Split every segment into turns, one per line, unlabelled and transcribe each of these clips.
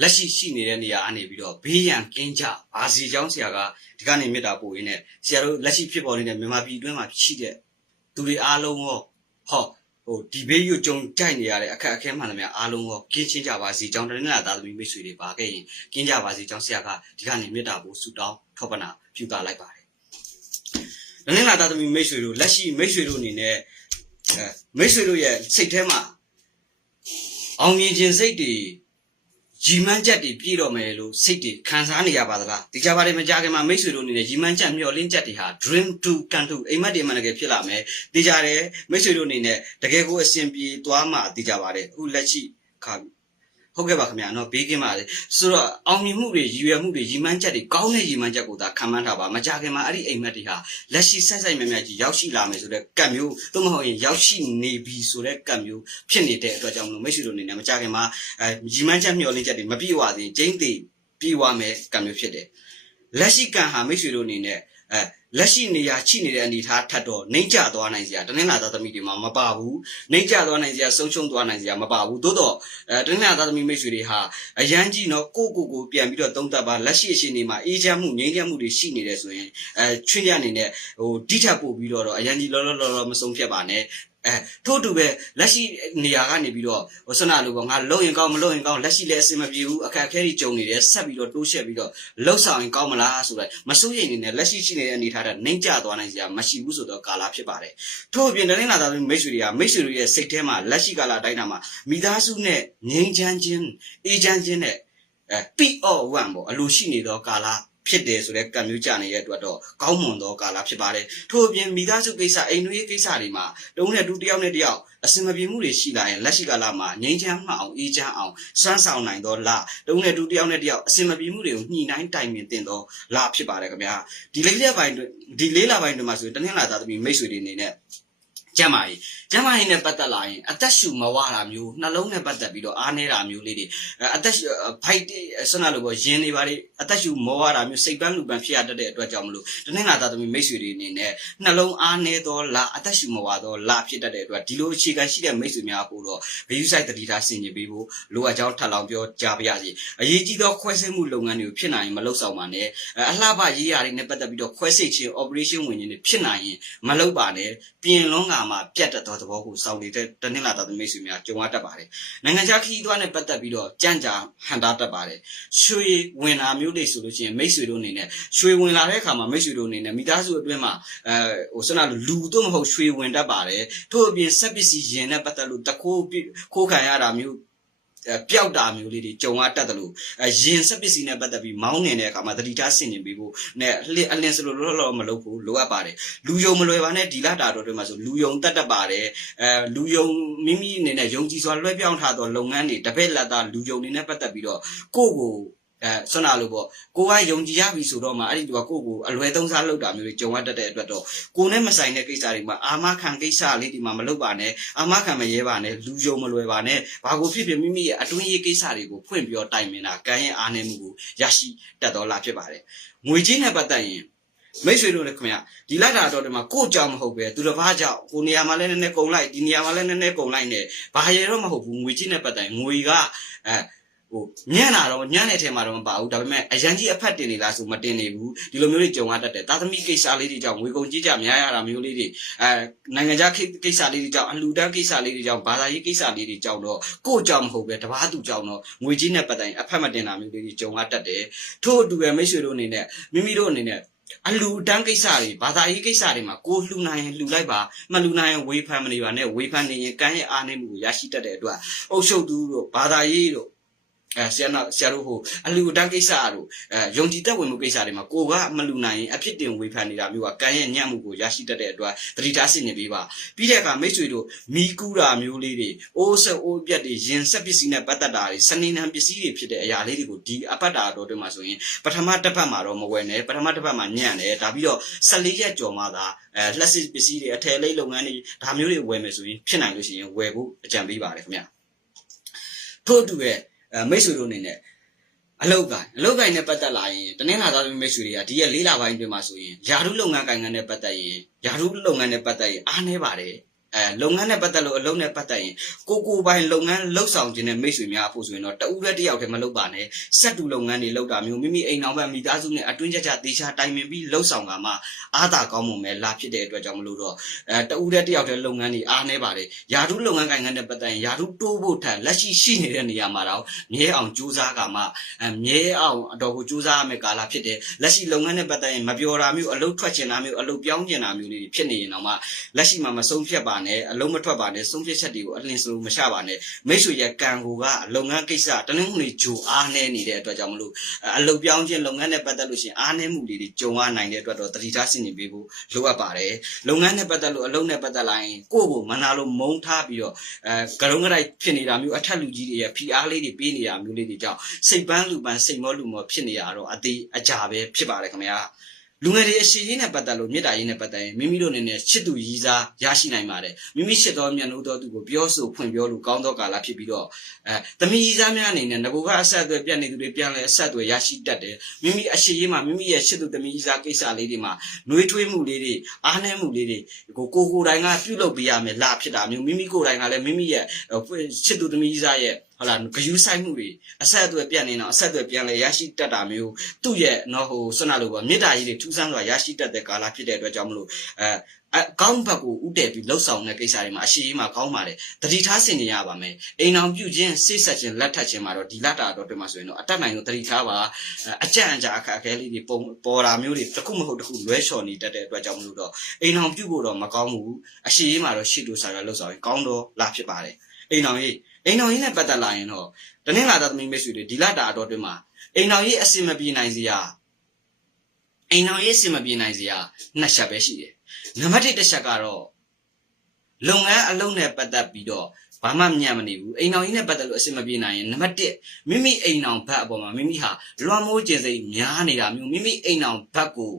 လက်ရှိရှိနေတဲ့နေရာအနေပြီးတော့ဘေးရန်ကင်းကြပါစီကြောင်းဆရာကဒီကနေ့မေတ္တာပို့ရင်းနဲ့ဆရာတို့လက်ရှိဖြစ်ပေါ်နေတဲ့မြန်မာပြည်အတွင်းမှာရှိတဲ့သူတွေအားလုံးရောဟောဟိုဒီဘေးရွကြုံကြိုက်နေရတဲ့အခက်အခဲမှန်လည်းများအားလုံးရောကင်းချင်းကြပါစီကြောင်းတနင်္လာသားသမီးမိတ်ဆွေတွေပါခဲ့ရင်ကင်းကြပါစီကြောင်းဆရာကဒီကနေ့မေတ္တာပို့ဆုတောင်းထောက်ပနာပြုတာလိုက်ပါတယ်တနင်္လာသားသမီးမိတ်ဆွေတို့လက်ရှိမိတ်ဆွေတို့အနေနဲ့မိတ်ဆွေတို့ရဲ့စိတ်ထဲမှာအောင်မြင်ခြင်းစိတ်တွေ ရီမန်းချက်တွေပြည့်တော့မယ်လို့စိတ်တွေခံစားနေရပါသလားဒီကြပါလေမကြခင်မှာမိတ်ဆွေတို့အနေနဲ့ရီမန်းချက်မျှော်လင့်ချက်တွေဟာ dream to come to အိမ်မက်တွေမှတကယ်ဖြစ်လာမယ်ဒီကြတယ်မိတ်ဆွေတို့အနေနဲ့တကယ်ကိုအစဉ်ပြေသွားမှဒီကြပါတယ်အခုလက်ရှိခါ ဟုတ်ကဲ့ပါခင်ဗျာနော်ဘေးကင်းပါလေဆိုတော့အောင်မြင်မှုတွေရည်ရွယ်မှုတွေရီမန်းချက်တွေကောင်းတဲ့ရီမန်းချက်ကိုသာခံမှန်းထားပါမကြခင်မှာအဲ့ဒီအိမ်မက်တွေဟာလက်ရှိဆက်ဆိုင်မြတ်မြတ်ကြီးရောက်ရှိလာမယ်ဆိုတဲ့ကံမျိုးသို့မဟုတ်ရင်ရောက်ရှိနေပြီဆိုတဲ့ကံမျိုးဖြစ်နေတဲ့အတွက်ကြောင့်မလို့မိတ်ဆွေတို့အနေနဲ့မကြခင်မှာအဲရီမန်းချက်မျှော်လင့်ချက်တွေမပြည့်ဝသေးကျင်းသေးပြေးဝမယ်ကံမျိုးဖြစ်တယ်လက်ရှိကံဟာမိတ်ဆွေတို့အနေနဲ့အဲ လက်ရှိနေရာချိနေတဲ့အနေအထားထပ်တော့နှိမ့်ကျသွားနိုင်စရာတနင်္လာသားသမီးတွေမှာမပါဘူးနှိမ့်ကျသွားနိုင်စရာဆုံးရှုံးသွားနိုင်စရာမပါဘူးသို့တော့အဲတနင်္လာသားသမီးမိတ်ဆွေတွေဟာအရန်ကြီးနော်ကိုကိုကိုပြန်ပြီးတော့သုံးသပ်ပါလက်ရှိအရှင်နေမှာအေးချမ်းမှုငြိမ်းချမ်းမှုတွေရှိနေတယ်ဆိုရင်အဲချွင့်ရအနေနဲ့ဟိုတိထပ်ပို့ပြီးတော့တော့အရန်ကြီးလောလောလောလောမဆုံးဖြတ်ပါနဲ့ အဲထို့တူပဲလက်ရှိနေရာကနေပြီးတော့ဟိုဆန္ဒလိုပေါ့ငါလုံရင်ကောင်းမလုံရင်ကောင်းလက်ရှိလည်းအဆင်မပြေဘူးအခက်အခဲတွေကြုံနေတယ်ဆက်ပြီးတော့တိုးရှက်ပြီးတော့လှုပ်ဆောင်ရင်ကောင်းမလားဆိုတော့မစိုးရိမ်နေနဲ့လက်ရှိရှိနေတဲ့အနေအထားတဲ့နှိမ့်ကျသွားနိုင်စရာမရှိဘူးဆိုတော့ကာလာဖြစ်ပါတယ်ထို့အပြင်တနင်္လာသားမိတ်ဆွေတွေကမိတ်ဆွေတွေရဲ့စိတ်ထဲမှာလက်ရှိကာလာတိုင်းတာမှာမိသားစုနဲ့ငြိမ်းချမ်းခြင်းအေးချမ်းခြင်းနဲ့အဲပိအော့ဝမ်ပေါ့အလိုရှိနေတော့ကာလာ ဖြစ်တယ်ဆိုတဲ့ကံမျိုးကြနေတဲ့အတွက်တော့ကောင်းမွန်သောကာလဖြစ်ပါတယ်ထို့အပြင်မိသားစုကိစ္စအိမ်တွင်းကိစ္စတွေမှာတုံးနဲ့တူတယောက်နဲ့တယောက်အစင်မပြေမှုတွေရှိလာရင်လက်ရှိကာလမှာငြိမ်းချမ်းမှအောင်အေးချမ်းအောင်စွမ်းဆောင်နိုင်သောလတုံးနဲ့တူတယောက်နဲ့တယောက်အစင်မပြေမှုတွေကိုညှိနှိုင်းတိုင်ပင်တင်သောလဖြစ်ပါတယ်ခင်ဗျာဒီလေးလက်ပိုင်းတွေဒီလေးလပိုင်းတွေမှာဆိုရင်တနင်္လာသားသမီးမိတ်ဆွေတွေအနေနဲ့ ကျမ်းမာရေးကျမ်းမာရေးနဲ့ပတ်သက်လာရင်အသက်ရှူမဝတာမျိုးနှလုံးနဲ့ပတ်သက်ပြီးတော့အားနေတာမျိုးလေးတွေအဲအသက်ရှူဖိုက်ဆွမ်းနာလို့ပေါ့ယင်းနေပါလေအသက်ရှူမောရတာမျိုးစိတ်ပန်းလူပန်းဖြစ်ရတတ်တဲ့အတွက်ကြောင့်မလို့တနင်္လာသားသမီးမိတ်ဆွေတွေအနေနဲ့နှလုံးအားနေသောလာအသက်ရှူမဝသောလာဖြစ်တတ်တဲ့အတွက်ဒီလိုအခြေခံရှိတဲ့မိတ်ဆွေများကိုတော့ဂယုဆိုင်တတိထားဆင်ခြင်ပေးဖို့လိုအပ်ကြောင်းထပ်လောင်းပြောကြားပါရစေအရေးကြီးသောခွဲစိတ်မှုလုပ်ငန်းတွေကိုဖြစ်နိုင်ရင်မလုပ်ဆောင်ပါနဲ့အဲအလှပရေးရာတွေနဲ့ပတ်သက်ပြီးတော့ခွဲစိတ်ခြင်း operation ဝင်ခြင်းတွေဖြစ်နိုင်ရင်မလုပ်ပါနဲ့ပြင်လုံးကမှာပြတ်တတ်သောသဘောကိုစောင့်နေတဲ့တနင်္လာသားသမီးမိတ်ဆွေများကြုံရတတ်ပါတယ်နိုင်ငံခြားခရီးသွားနဲ့ပတ်သက်ပြီးတော့ကြံ့ကြာဟန်တာတတ်ပါတယ်ရွှေဝင်လာမျိုးတွေဆိုလို့ရှိရင်မိတ်ဆွေတို့အနေနဲ့ရွှေဝင်လာတဲ့အခါမှာမိတ်ဆွေတို့အနေနဲ့မိသားစုအတွင်းမှာအဲဟိုစနလူတို့မဟုတ်ရွှေဝင်တတ်ပါတယ်ထို့အပြင်စက်ပစ္စည်းရင်နဲ့ပတ်သက်လို့တခိုးခိုးခံရတာမျိုးအဲ ပျောက်တာမျိုးလေးတွေကြုံရတတ်တယ်လို့အဲရင်စက်ပစ္စည်းနဲ့ပတ်သက်ပြီးမောင်းနေတဲ့အခါမှာတတိထားဆင်ကျင်ပေးဖို့နဲ့အလင်းအလင်းစလို့လောလောမလုပ်ဖို့လိုအပ်ပါတယ်လူယုံမလွယ်ပါနဲ့ဒီလာတာတော်တွေမှာဆိုလူယုံတတ်တတ်ပါတယ်အဲလူယုံမိမိအနေနဲ့ယုံကြည်စွာလွှဲပြောင်းထားသောလုပ်ငန်းတွေတပည့်လက်သားလူယုံတွေနဲ့ပတ်သက်ပြီးတော့ကိုယ့်ကို အဲဆွမ်းနာလို့ပေါ့ကိုကယုံကြည်ရပြီဆိုတော့မှအဲ့ဒီကကိုယ့်ကိုအလွယ်သုံးစားလုပ်တာမျိုးတွေကြုံရတတ်တဲ့အတွက်တော့ကိုနဲ့မဆိုင်တဲ့ကိစ္စတွေမှာအာမခံကိစ္စလေးဒီမှာမလုပ်ပါနဲ့အာမခံမရဲပါနဲ့လူယုံမလွယ်ပါနဲ့ဘာကိုဖြစ်ဖြစ်မိမိရဲ့အတွင်းရေးကိစ္စတွေကိုဖွင့်ပြောတိုင်ပင်တာကံရဲ့အားနည်းမှုကိုရရှိတတ်တော်လာဖြစ်ပါတယ်ငွေချင်းနဲ့ပတ်သက်ရင်မိတ်ဆွေတို့လည်းခင်ဗျဒီလိုက်တာတော့ဒီမှာကို့ကြောင်မဟုတ်ပဲသူတစ်ပါးကြောင့်ကိုနေရာမှာလည်းနည်းနည်းကုန်လိုက်ဒီနေရာမှာလည်းနည်းနည်းကုန်လိုက်နဲ့ဘာရတော့မဟုတ်ဘူးငွေချင်းနဲ့ပတ်သက်ရင်ငွေကအဲ ဟိုညံ့လာတော့ညံ့တဲ့အထဲမှာတော့မပါဘူးဒါပေမဲ့အရန်ကြီးအဖက်တင်နေလားဆိုမတင်နေဘူးဒီလိုမျိုးတွေကြုံရတတ်တယ်တာသမီကိစ္စလေးတွေကြောင့်ငွေကုန်ကြီးကြများရတာမျိုးလေးတွေအဲနိုင်ငံခြားကိစ္စလေးတွေကြောင့်အလူတန်းကိစ္စလေးတွေကြောင့်ဘာသာရေးကိစ္စလေးတွေကြောင့်တော့ကို့ကြောင့်မဟုတ်ပဲတပားသူကြောင့်တော့ငွေကြီးနဲ့ပတ်သက်ရင်အဖက်မတင်တာမျိုးလေးတွေကြုံရတတ်တယ်ထို့အတူပဲမိတ်ဆွေတို့အနေနဲ့မိမိတို့အနေနဲ့အလူတန်းကိစ္စတွေဘာသာရေးကိစ္စတွေမှာကိုလှူနိုင်ရင်လှူလိုက်ပါမလှူနိုင်ရင်ဝေဖန်မနေပါနဲ့ဝေဖန်နေရင်ကံရဲ့အားနည်းမှုကိုရရှိတတ်တဲ့အတွက်အုပ်ချုပ်သူတို့ဘာသာရေးတို့ အဲဆရာနာဆရာတို့ဟိုအလူတန်းကိစ္စတို့အဲယုံကြည်တတ်ဝင်မှုကိစ္စတွေမှာကိုကမလူနိုင်ရင်အဖြစ်တင်ဝေဖန်နေတာမျိုးကကံရဲ့ညံ့မှုကိုရရှိတတ်တဲ့အတွက်သတိထားစိနေပေးပါပြီးတဲ့အခါမိတ်ဆွေတို့မိကူတာမျိုးလေးတွေအိုးဆက်အိုးပြက်တွေရင်ဆက်ပစ္စည်းနဲ့ပတ်သက်တာတွေစနေနံပစ္စည်းတွေဖြစ်တဲ့အရာလေးတွေကိုဒီအပတ်တာတော်တွေမှာဆိုရင်ပထမတစ်ပတ်မှာတော့မဝယ်နဲ့ပထမတစ်ပတ်မှာညံ့တယ်ဒါပြီးတော့14ရက်ကျော်မှသာအဲလက်စစ်ပစ္စည်းတွေအထည်လိပ်လုပ်ငန်းတွေဒါမျိုးတွေဝယ်မယ်ဆိုရင်ဖြစ်နိုင်လို့ရှိရင်ဝယ်ဖို့အကြံပေးပါတယ်ခင်ဗျထို့အတူရဲ့အဲ မိတ်ဆွေတို့အနေနဲ့အလုတ်ကိုင်အလုတ်ကိုင်နဲ့ပတ်သက်လာရင်တနင်္လာသားသမီးမိတ်ဆွေတွေကဒီရက်လေးလပိုင်းအတွင်းမှာဆိုရင်ယာရုလုပ်ငန်းကိုင်ငန်းနဲ့ပတ်သက်ရင်ယာရုလုပ်ငန်းနဲ့ပတ်သက်ရင်အားနည်းပါတယ် အဲလုပ်ငန်းနဲ့ပတ်သက်လို့အလုံးနဲ့ပတ်သက်ရင်ကိုကိုပိုင်လုပ်ငန်းလှုပ်ဆောင်ခြင်းနဲ့မိတ်ဆွေများအဖို့ဆိုရင်တော့တဦးတစ်ယောက်တည်းမလုပ်ပါနဲ့စက်တူလုပ်ငန်းတွေလုပ်တာမျိုးမိမိအိမ်အောင်ဘက်မိသားစုနဲ့အတွင်းကြကြတေချာတိုင်ပင်ပြီးလှုပ်ဆောင်ကမှအားသာကောင်းမွန်မဲ့လာဖြစ်တဲ့အတွက်ကြောင့်မလို့တော့အဲတဦးတစ်ယောက်တည်းလုပ်ငန်းတွေအားနေပါတယ်ယာထုလုပ်ငန်းကိုင်ငန်းနဲ့ပတ်သက်ရင်ယာထုတိုးဖို့ထက်လက်ရှိရှိနေတဲ့နေရာမှာတော့မြဲအောင်ကြိုးစားကမှအဲမြဲအောင်အတော်ကိုကြိုးစားရမယ့်ကာလဖြစ်တယ်လက်ရှိလုပ်ငန်းနဲ့ပတ်သက်ရင်မပြောတာမျိုးအလုပ်ထွက်ချင်တာမျိုးအလုပ်ပြောင်းချင်တာမျိုးတွေဖြစ်နေရင်တော့မှလက်ရှိမှာမဆုံးဖြတ်ပါနဲ့အလုံးမထွက်ပါနဲ့ဆုံးဖြတ်ချက်တွေကိုအလင်းစလို့မရှပါနဲ့မိတ်ဆွေရဲ့ကံကိုကလုပ်ငန်းကိစ္စတနင်္ဂနွေဂျိုအားနေနေတဲ့အတွက်ကြောင့်မလို့အလုပ်ပြောင်းခြင်းလုပ်ငန်းနဲ့ပတ်သက်လို့ရှိရင်အားနည်းမှုတွေကြုံရနိုင်တဲ့အတွက်တော့တတိထားစီနေပေးဖို့လိုအပ်ပါတယ်လုပ်ငန်းနဲ့ပတ်သက်လို့အလုပ်နဲ့ပတ်သက်လာရင်ကိုယ့်ကိုမနာလို့မုန်းထားပြီးတော့အဲကရုံးကတိုက်ဖြစ်နေတာမျိုးအထက်လူကြီးတွေရဲ့ဖိအားလေးတွေပေးနေတာမျိုးလေးတွေကြောင့်စိတ်ပန်းလူပန်းစိတ်မောလူမောဖြစ်နေရတော့အသေးအကြပဲဖြစ်ပါတယ်ခင်ဗျာ လူငယ်တွေအရှိရေးနဲ့ပတ်သက်လို့မေတ္တာရေးနဲ့ပတ်သက်ရင်မိမိတို့အနေနဲ့ချစ်သူရည်စားရရှိနိုင်ပါတယ်မိမိချစ်တော်မြတ်လို့တော်သူကိုပြောဆိုဖွင့်ပြောလို့ကောင်းသောကာလဖြစ်ပြီးတော့အဲသမီးရည်စားများအနေနဲ့ငဘကအဆက်အသွယ်ပြတ်နေသူတွေပြန်လဲအဆက်အသွယ်ရရှိတတ်တယ်မိမိအရှိရေးမှာမိမိရဲ့ချစ်သူသမီးရည်စားကိစ္စလေးတွေမှာနှွေးထွေးမှုလေးတွေအားနည်းမှုလေးတွေကိုကိုကိုယ်တိုင်ကပြုလုပ်ပေးရမယ်လာဖြစ်တာမျိုးမိမိကိုယ်တိုင်ကလည်းမိမိရဲ့ချစ်သူသမီးရည်စားရဲ့ ဟုတ်လားဂယူးဆိုင်မှုတွေအဆက်အသွယ်ပြတ်နေတော့အဆက်အသွယ်ပြန်လဲရရှိတတ်တာမျိုးသူ့ရဲ့နော်ဟိုဆွမ်းနာလို့ပေါ့မေတ္တာကြီးတွေထူးဆန်းစွာရရှိတတ်တဲ့ကာလဖြစ်တဲ့အတွက်ကြောင့်မလို့အဲအကောင်းဘက်ကိုဥတည်ပြီးလှုပ်ဆောင်တဲ့ကိစ္စတွေမှာအရှိကြီးမှာကောင်းပါတယ်တတိထားဆင်နေရပါမယ်အိမ်အောင်ပြုခြင်းစိတ်ဆက်ခြင်းလက်ထပ်ခြင်းမှာတော့ဒီလတာတော့တွေ့မှာဆိုရင်တော့အတက်နိုင်ဆုံးတတိထားပါအကြံအကြအခက်အခဲလေးတွေပုံပေါ်တာမျိုးတွေတစ်ခုမဟုတ်တစ်ခုလွဲချော်နေတတ်တဲ့အတွက်ကြောင့်မလို့တော့အိမ်အောင်ပြုဖို့တော့မကောင်းဘူးအရှိကြီးမှာတော့ရှိလို့ဆရာလှုပ်ဆောင်ရင်ကောင်းတော့လာဖြစ်ပါတယ်အိမ်အောင်ကြီး အိမ်တော်ကြီးနဲ့ပတ်သက်လာရင်တော့တနင်္လာသားသမီးမိတ်ဆွေတွေဒီလတာအတော်တွင်မှာအိမ်တော်ကြီးအစင်မပြေနိုင်စရာအိမ်တော်ကြီးအစင်မပြေနိုင်စရာနှစ်ချက်ပဲရှိတယ်။နံပါတ်1တစ်ချက်ကတော့လုပ်ငန်းအလုပ်နဲ့ပတ်သက်ပြီးတော့ဘာမှညံ့မနေဘူးအိမ်တော်ကြီးနဲ့ပတ်သက်လို့အစင်မပြေနိုင်ရင်နံပါတ်1မိမိအိမ်တော်ဘက်အပေါ်မှာမိမိဟာလွှမ်းမိုးခြင်းစိတ်များနေတာမျိုးမိမိအိမ်တော်ဘက်ကို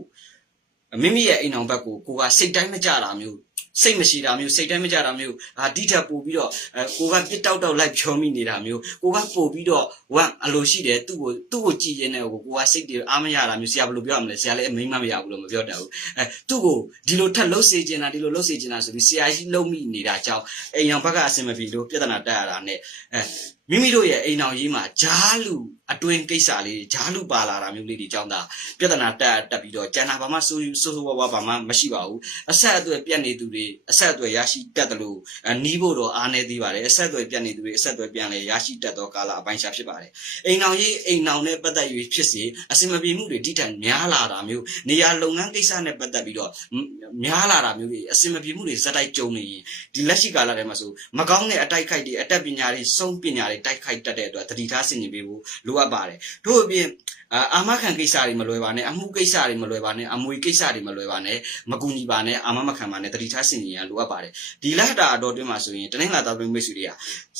မိမိရဲ့အိမ်တော်ဘက်ကိုကိုကစိတ်တိုင်းမကြတာမျိုး စိတ်မရှိတာမျိုးစိတ်တိုင်းမကြတာမျိုးအာဒီထက်ပို့ပြီးတော့အဲကိုကပြစ်တောက်တောက်လိုက်ဖြောမိနေတာမျိုးကိုကပို့ပြီးတော့ဝမ်အလိုရှိတယ်သူ့ကိုသူ့ကိုကြည်ရင်လည်းကိုကိုကစိတ်တွေအားမရတာမျိုးဆရာဘယ်လိုပြောရမလဲဆရာလည်းအမိမမရဘူးလို့မပြောတတ်ဘူးအဲသူ့ကိုဒီလိုထက်လှုပ်စေချင်တာဒီလိုလှုပ်စေချင်တာဆိုပြီးဆရာကြီးလှုပ်မိနေတာကြောင့်အိမ်အောင်ဘက်ကအဆင်မပြေလို့ပြဿနာတက်ရတာနဲ့အဲမိမိတို့ရဲ့အိမ်အောင်ကြီးမှာဂျားလူ အတွင်းကိစ္စလေးဂျားလူပါလာတာမျိုးလေးတွေကြောင့်ဒါပြဿနာတက်တက်ပြီးတော့ကျန်တာဘာမှစိုးစိုးစိုးဝါးဝါဘာမှမရှိပါဘူးအဆက်အသွယ်ပြတ်နေသူတွေအဆက်အသွယ်ရရှိတတ်တယ်လို့နီးဖို့တော့အားနေသေးပါတယ်အဆက်အသွယ်ပြတ်နေသူတွေအဆက်အသွယ်ပြန်လဲရရှိတတ်သောကာလအပိုင်းခြားဖြစ်ပါတယ်အိမ်အောင်ကြီးအိမ်အောင်နဲ့ပတ်သက်၍ဖြစ်စေအစင်မပြေမှုတွေတိထက်များလာတာမျိုးနေရာလုပ်ငန်းကိစ္စနဲ့ပတ်သက်ပြီးတော့များလာတာမျိုးတွေအစင်မပြေမှုတွေဇက်တိုက်ကြုံနေရင်ဒီလက်ရှိကာလထဲမှာဆိုမကောင်းတဲ့အတိုက်ခိုက်တွေအတက်ပညာတွေစုံပညာတွေတိုက်ခိုက်တတ်တဲ့အတွက်သတိထားဆင်ခြင်ပေးဖို့လိုအပ်ပါတယ်တို့အပြင်အာအာမခံကိစ္စတွေမလွယ်ပါနဲ့အမှုကိစ္စတွေမလွယ်ပါနဲ့အမွေကိစ္စတွေမလွယ်ပါနဲ့မကူညီပါနဲ့အာမမခံပါနဲ့တတိထားဆင်ញင်ရလိုအပ်ပါတယ်ဒီလဟတာအတော်တွင်းမှာဆိုရင်တနင်္လာသားတွင်းမိတ်ဆွေတွေက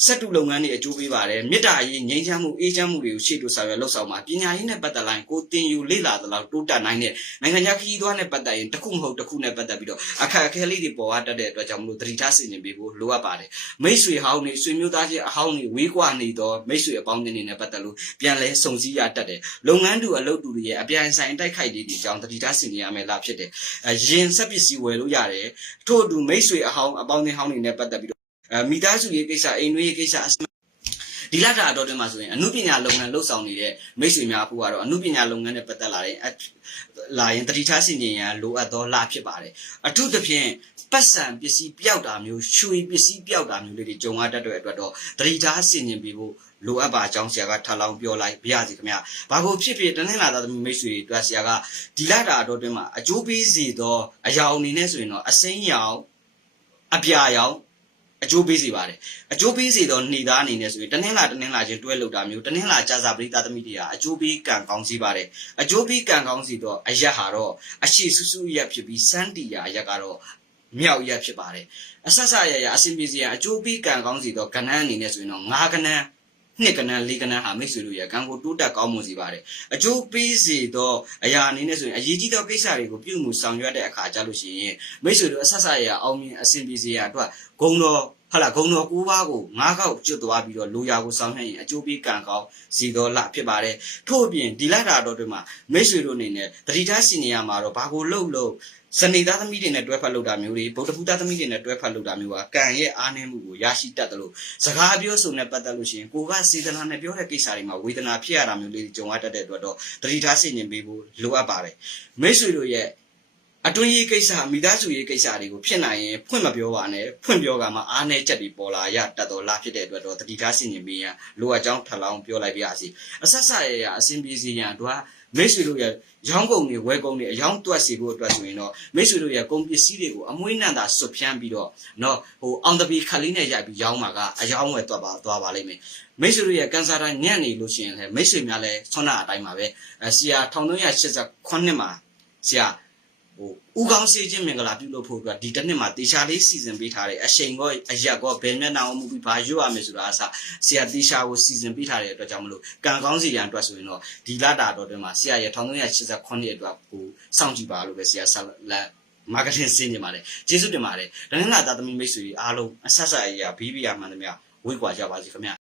စက်တူလုပ်ငန်းတွေအကျိုးပေးပါတယ်မေတ္တာရေးငြိမ်းချမ်းမှုအေးချမ်းမှုတွေကိုရှေ့တိုးဆောင်ရွက်လှုပ်ဆောင်ပါပညာရေးနဲ့ပတ်သက်လိုက်ကိုတင်ယူလေ့လာသလောက်တိုးတက်နိုင်တဲ့နိုင်ငံခြားခရီးသွားနဲ့ပတ်သက်ရင်တစ်ခုမဟုတ်တစ်ခုနဲ့ပတ်သက်ပြီးတော့အခက်အခဲလေးတွေပေါ်ရတတ်တဲ့အတွက်ကြောင့်မလို့တတိထားဆင်ញင်ပေးဖို့လိုအပ်ပါတယ်မိတ်ဆွေဟောင်းတွေဆွေမျိုးသားချင်းအဟောင်းတွေဝေးကွာနေတော့မိတ်ဆွေအပေါင်းအသင်းတွေနဲ့ပတ်သက်လို့ပြန်လဲစုံစည်းရတတ်တယ်လုပ်ငန်းတူအလုပ်တူတွေရဲ့အပြိုင်ဆိုင်တိုက်ခိုက်လေးတွေအကြောင်းတတိထားဆင်ញင်ရမယ်လားဖြစ်တယ်အရင်ဆက်ပစ္စည်းဝယ်လို့ရတယ်ထို့အတူမိတ်ဆွေအဟောင်းအပေါင်းအသင်းဟောင်းတွေနဲ့ပတ်သက်ပြီးတော့အဲမိသားစုရေးကိစ္စအိမ်တွေရေးကိစ္စဒီလတာအတော်တွင်မှာဆိုရင်အမှုပညာလုပ်ငန်းလှုပ်ဆောင်နေတဲ့မိတ်ဆွေများဖို့ကတော့အမှုပညာလုပ်ငန်းနဲ့ပတ်သက်လာတဲ့လာရင်တတိထားဆင်ញင်ရန်လိုအပ်သောလဖြစ်ပါတယ်အထူးသဖြင့် ပတ်စံပစ္စည်းပျောက်တာမျိုးရွှေပစ္စည်းပျောက်တာမျိုးလေးတွေကြုံရတတ်တဲ့အတွက်တော့တတိထားဆင်ញင်ပြီးဖို့လိုအပ်ပါအကြောင်းဆရာကထပ်လောင်းပြောလိုက်ပြရစီခင်ဗျ။ဘာကိုဖြစ်ဖြစ်တနင်္လာသားသမီးမိတ်ဆွေတွေအတွက်ဆရာကဒီလတာတော့တွင်မှာအကျိုးပေးစီသောအရာအနေနဲ့ဆိုရင်တော့အစိမ်းရောင်အပြာရောင်အကျိုးပေးစီပါတယ်အကျိုးပေးစီတော့နေသားအနေနဲ့ဆိုရင်တနင်္လာတနင်္လာချင်းတွဲလောက်တာမျိုးတနင်္လာကြာစာပရိသတ်သမီးတွေဟာအကျိုးပေးကံကောင်းစီပါတယ်အကျိုးပေးကံကောင်းစီတော့အရက်ဟာတော့အရှိဆူဆူရက်ဖြစ်ပြီးစန်းတီယာအရက်ကတော့ မြောက်ရက်ဖြစ်ပါတယ်အဆက်ဆက်ရရအစင်ပြေစီရအကျိုးပေးကံကောင်းစီတော့ကဏ္ဍအနေနဲ့ဆိုရင်တော့ငါးကဏ္ဍနှစ်ကဏ္ဍလေးကဏ္ဍဟာမိတ်ဆွေတို့ရဲ့ကံကိုတိုးတက်ကောင်းမွန်စေပါတယ်အကျိုးပေးစေသောအရာအနေနဲ့ဆိုရင်အရေးကြီးသောကိစ္စတွေကိုပြုမှုဆောင်ရွက်တဲ့အခါကြလို့ရှိရင်မိတ်ဆွေတို့အဆက်ဆက်ရအောင်မြင်အဆင်ပြေစေရအတွက်ဂုံတော်ဟုတ်လားဂုံတော်၉ပါးကို၅ခေါက်ကျွတ်သွားပြီးတော့လူရာကိုစောင်းနှံ့ရင်အကျိုးပေးကံကောင်းစီတော်လဖြစ်ပါတယ်ထို့အပြင်ဒီလတာတော်တွေမှာမိတ်ဆွေတို့အနေနဲ့တတိထားစီနေရမှာတော့ဘာကိုလှုပ်လို့ စနေသားသမီးတွေနဲ့တွဲဖက်လုပ်တာမျိုးတွေဗုဒ္ဓဖူသားသမီးတွေနဲ့တွဲဖက်လုပ်တာမျိုးကကံရဲ့အားနည်းမှုကိုရရှိတတ်တယ်လို့စကားပြောဆိုနဲ့ပတ်သက်လို့ရှိရင်ကိုကစေတနာနဲ့ပြောတဲ့ကိစ္စတွေမှာဝေဒနာဖြစ်ရတာမျိုးလေးတွေကြုံရတတ်တဲ့အတွက်တော့တတိထားစီနေပေးဖို့လိုအပ်ပါတယ်မိတ်ဆွေတို့ရဲ့ အတွင်းရေးကိစ္စမိသားစုရေးကိစ္စတွေကိုဖြစ်နိုင်ရင်ဖွင့်မပြောပါနဲ့ဖွင့်ပြောကမှအားနည်းချက်တွေပေါ်လာရတတ်တော်လားဖြစ်တဲ့အတွက်တော့တတိထားစင်ရင်မေးရန်လိုအပ်ကြောင်းထပ်လောင်းပြောလိုက်ပါရစေအဆက်ဆက်ရရအစဉ်ပြေစီရန်တို့ကမိတ်ဆွေတို့ရဲ့ရောင်းကုန်တွေဝယ်ကုန်တွေအယောင်းတွက်စီဖို့အတွက်ဆိုရင်တော့မိတ်ဆွေတို့ရဲ့ကုန်ပစ္စည်းတွေကိုအမွှေးနံ့တာဆွတ်ဖြန်းပြီးတော့เนาะဟိုအောင်တပီခက်လေးနဲ့ရိုက်ပြီးရောင်းမှာကအယောင်းဝယ်တွက်ပါသွားပါလိမ့်မယ်မိတ်ဆွေတို့ရဲ့ကန်ဆာတာညံ့နေလို့ရှိရင်လည်းမိတ်ဆွေများလည်းဆွမ်းနာအတိုင်းပါပဲအဲဆီယာ1389မှာဆီယာ ဟိုဥကောင်းစေခြင်းမင်္ဂလာပြုလုပ်ဖို့အတွက်ဒီတစ်နှစ်မှာတေချာလေးစီစဉ်ပေးထားတယ်အချိန်ကောအရက်ကောဘယ်မျက်နှာအောင်မှုပြီးဘာရွတ်ရမယ်ဆိုတာအစဆရာတေချာကိုစီစဉ်ပေးထားတဲ့အတွက်ကြောင့်မလို့ကံကောင်းစီရန်အတွက်ဆိုရင်တော့ဒီလတာတော်တွင်မှာဆရာရဲ့1389ရဲ့အတွက်ကိုစောင့်ကြည့်ပါလို့ပဲဆရာဆက်လက်မာကတင်စင်းနေပါတယ်ကျေးဇူးတင်ပါတယ်တနင်္လာသားသမီးမိတ်ဆွေအားလုံးအဆက်ဆက်အရာဘီးဘီယာမှန်သမျှဝေးကွာကြပါစေခင်ဗျ